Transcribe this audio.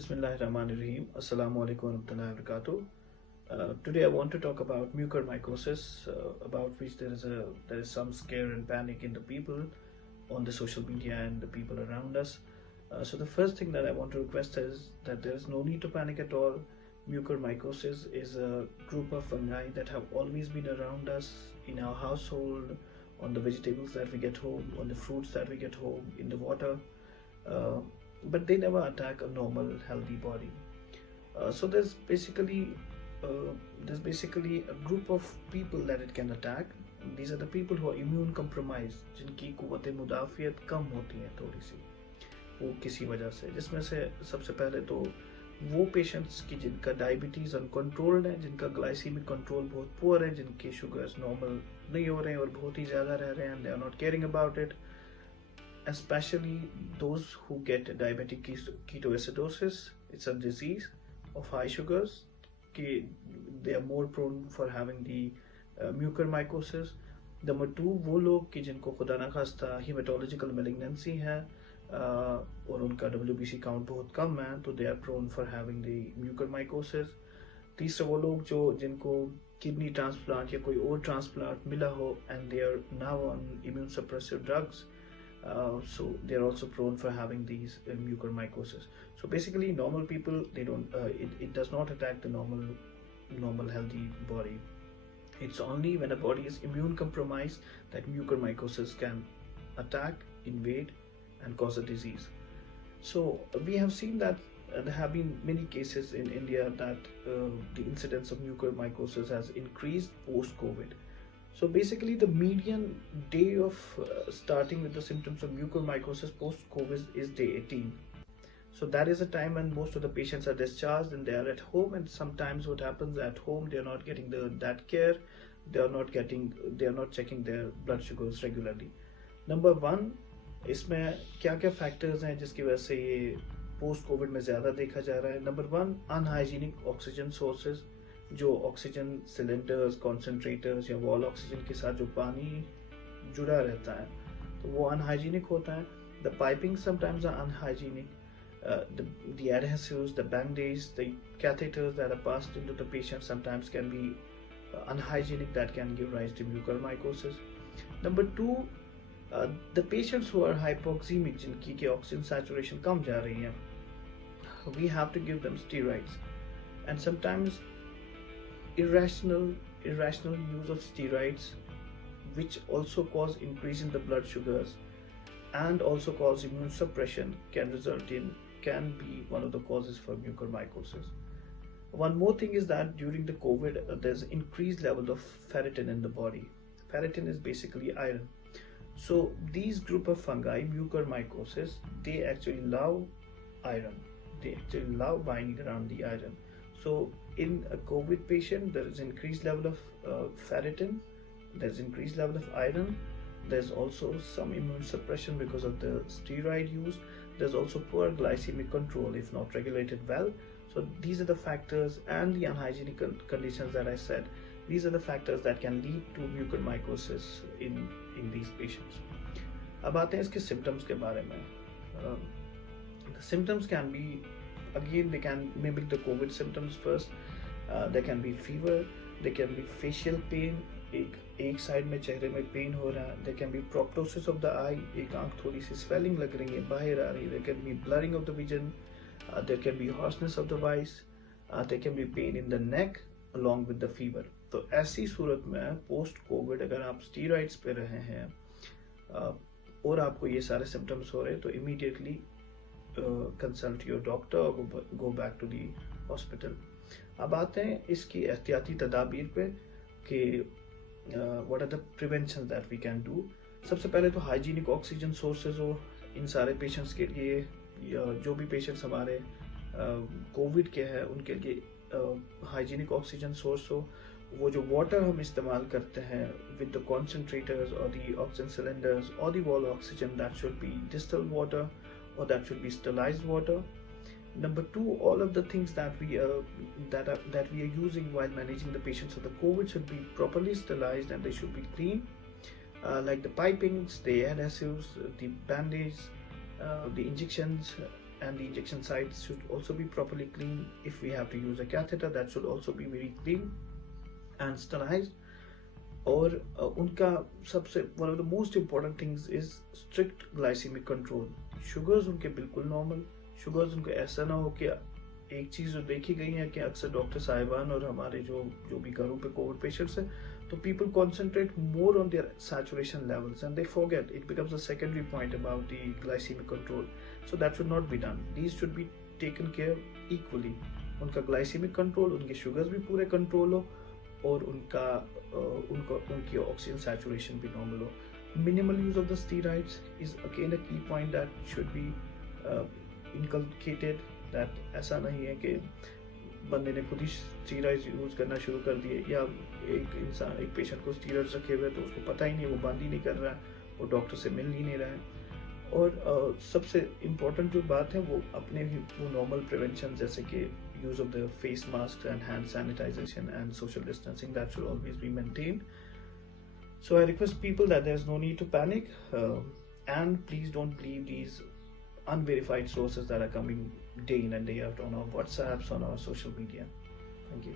Bismillahirrahmanirrahim. Assalamu alaikum warahmatullahi wabarakatuh. Today I want to talk about mucormycosis, about which there is some scare and panic in the people on the social media and the people around us. So the first thing that I want to request is that there is no need to panic at all. Mucormycosis is a group of fungi that have always been around us in our household, on the vegetables that we get home, on the fruits that we get home, in the water. Uh, but they never attack a normal healthy body. So there's basically a group of people that it can attack. These are the people who are immune compromised, जिनकी कुव्वत मुदाफ़ियत कम होती है थोड़ी सी, वो किसी वजह से, जिसमें से सबसे पहले तो वो पेशेंट्स की जिनका डायबिटीज़ अनकंट्रोल्ड है, जिनका ग्लाइसीमिक कंट्रोल बहुत पुअर है, जिनके शुगर्स नॉर्मल नहीं हो रहे हैं और बहुत ही ज़्यादा रह रहे हैं, they are not caring about it, especially those who get diabetic ketoacidosis. It's a disease of high sugars. They are more prone for having the mucormycosis. Number two, वो लोग कि जिनको खुदा ना खास्ता hematological malignancy है और उनका WBC count बहुत कम है, तो they are prone for having the mucormycosis. तीसरा वो लोग जिनको किडनी ट्रांसप्लांट या कोई और ट्रांसप्लांट मिला हो and they are now on immune suppressive drugs. So they are also prone for having these mucormycosis. So basically, normal people, they don't. It does not attack the normal healthy body. It's only when a body is immune compromised that mucormycosis can attack, invade, and cause a disease. So we have seen that there have been many cases in India that the incidence of mucormycosis has increased post-COVID. So basically, the median day of starting with the symptoms of mucormycosis post-COVID is day 18. So that is a time when most of the patients are discharged and they are at home. And sometimes what happens at home, they are not getting that care. They are not checking their blood sugars regularly. Number one, इसमें क्या-क्या factors हैं जिसकी वजह से ये post-COVID में ज़्यादा देखा जा रहा है. Number one, unhygienic oxygen sources. जो ऑक्सीजन सिलेंडर्स, कॉन्सेंट्रेटर्स या वॉल ऑक्सीजन के साथ जो पानी जुड़ा रहता है तो वो अनहाइजीनिक होता है. The piping sometimes are unhygienic. The adhesives, the bandages, the catheters that are passed into the patient sometimes can be unhygienic, that can give rise to mucormycosis. Number two, the patients who are hypoxemic, जिनकी की oxygen saturation कम जा रही है, we have to give them steroids. And sometimes irrational use of steroids, which also cause increase in the blood sugars and also cause immune suppression, can be one of the causes for mucormycosis. One more thing is that during the COVID, there's increased level of ferritin in the body. Ferritin is basically iron. So these group of fungi, mucormycosis, they actually love iron. They actually love binding around the iron. So in a COVID patient, there is increased level of ferritin, there's increased level of iron, there's also some immune suppression because of the steroid use, there's also poor glycemic control if not regulated well. So these are the factors, and the unhygienic conditions that I said, these are the factors that can lead to mucormycosis in these patients. अब आते हैं इसके symptoms के बारे में. The symptoms can be, again, they can mimic the COVID symptoms first. There can be fever, there can be facial pain, एक side में चेहरे में पेन हो रहा है. There can be proptosis of the eye, एक आंख थोड़ी सी swelling लग रही है, बाहर आ रही है. There can be blurring of the vision, there can be hoarseness of the voice, there can be pain in the neck along with the fever. तो ऐसी सूरत में पोस्ट कोविड अगर आप स्टीरॉइड्स पे रहे हैं और आपको ये सारे सिम्टम्स हो रहे हैं तो इमीडिएटली कंसल्ट योर डॉक्टर और go back to the hospital. अब आते हैं इसकी एहतियाती तदाबीर पे कि what are the prevention that we can do. सबसे पहले तो हाइजीनिक ऑक्सीजन सोर्सेज हो इन सारे पेशेंट्स के लिए, या जो भी पेशेंट्स हमारे कोविड के हैं उनके लिए हाइजीनिक ऑक्सीजन सोर्स हो. वो जो वाटर हम इस्तेमाल करते हैं विद द कॉन्सेंट्रेटर्स और दी ऑक्सीजन सिलेंडर्स और the wall oxygen, that should be distilled water or that should be sterilized water. Number two, all of the things that we are using while managing the patients of the COVID should be properly sterilized and they should be clean, like the pipings, the adhesives, the bandage, the injections, and the injection sites should also be properly clean. If we have to use a catheter, that should also be very clean and sterilized. और उनका सबसे one of the most important things is strict glycemic control. Sugars उनके बिल्कुल normal. Sugars उनको ऐसा ना हो कि एक चीज़ जो देखी गई है कि अक्सर डॉक्टर साहिबान और हमारे जो भी घरों पे कोविड पेशेंट्स हैं, तो people concentrate more on their saturation levels and they forget it becomes a secondary point about the glycemic control. So that should not be done. These should be taken care equally. उनका glycemic control, उनके sugars भी पूरे control हो और उनकी oxygen saturation भी normal हो. Minimal use of the steroids is again a key point that should be inculcated. That ऐसा नहीं है कि बंदे ने खुद ही स्टीरॉइड्स यूज करना शुरू कर दिए, या एक पेशेंट को स्टीरॉइड्स रखे हुए तो उसको पता ही नहीं, वो बंद ही नहीं कर रहा है, वो डॉक्टर से मिल ही नहीं रहा है. और सबसे इम्पोर्टेंट जो बात है वो अपने वो नॉर्मल प्रिवेंशन जैसे कि use of the face masks and hand sanitization and social distancing, that should always be maintained. So I request people that there's no need to panic, and please don't believe these unverified sources that are coming day in and day out on our WhatsApps, on our social media. Thank you.